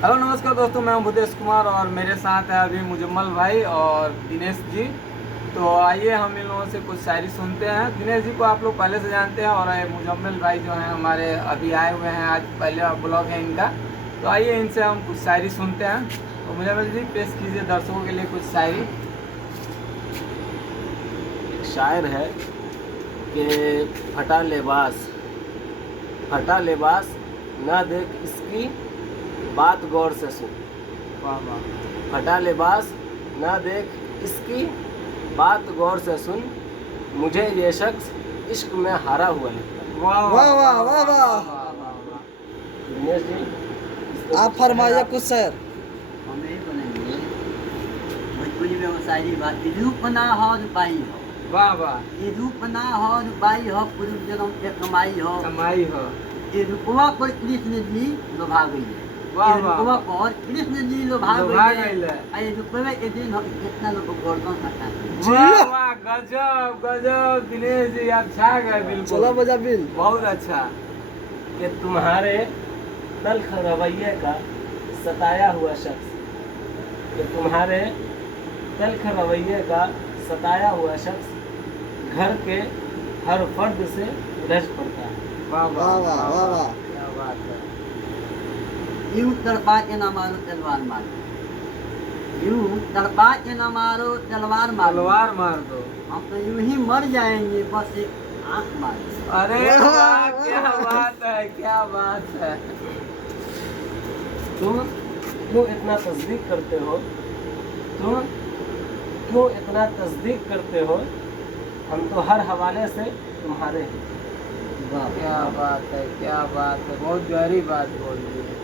Hello नमस्कार दोस्तों, मैं हूं भूतेश कुमार और मेरे साथ है अभी मुजम्मल भाई और दिनेश जी। तो आइए हम इन लोगों से कुछ शायरी सुनते हैं। दिनेश जी को आप लोग पहले से जानते हैं और मुजम्मल भाई जो हैं हमारे अभी आए हुए हैं, आज पहले ब्लॉग है इनका। तो आइए इनसे हम कुछ शायरी सुनते हैं। तो मुजम्मल जी पेश कीजिए दर्शकों के लिए कुछ शायरी। एक शायर है कि फटा लिबास ना देख इसकी बात गौर से सुन। वाह वाह। फटा लिबास ना देख इसकी बात गौर से सुन, मुझे ये शख्स इश्क में हारा हुआ लगता है। वाह वाह वाह वाह वाह। दिनेश जी, इस पे आप कुछ फरमाइए कहना? कुछ सर। हम यही बनेंगे भोजपुरी में शायरी बात रूप ना हो रुपाई हो, वाह वाह। ये रूप ना हो रुपाई हो, पूर्व जन्म के कमाई हो, कमाई हो। ये रुपवा पर कृष्ण जी लोभा गई है। वाह ये वाह। रुपवा पर कृष्ण जी लोभा लोभा गई गइल है। है। ये रुपवे के दिन हो कितना लोग गर्दन कटा है। वाह वाह, गजब गजब दिनेश जी, आप छा गए बिल्कुल। चलो बजा बिल। बहुत अच्छा। कि तुम्हारे तल्ख रवैये का सताया हुआ शख्स, कि तुम्हारे तल्ख रवैये का सताया हुआ शख्स घर के हर फर्द से रज पड़ता है। वाह वाह वाह वाह वाह। क्या बात है। यूं तड़पा के ना मारो तलवार मारो, यूं तड़पा के ना मारो तलवार मारो, तलवार मार दो। हम तो यूं ही मर जाएंगे बस एक आंख मारो। अरे वाह, वाह, वाह, क्या वाह। बात है, क्या बात है। तुम क्यों इतना तस्दीक करते हो? तुम क्यों इतना तस्दीक करते हो? हम तो हर हवाले से तुम्हारे हैं। क्या बात है, क्या बात है, बहुत गहरी बात बोल दी है।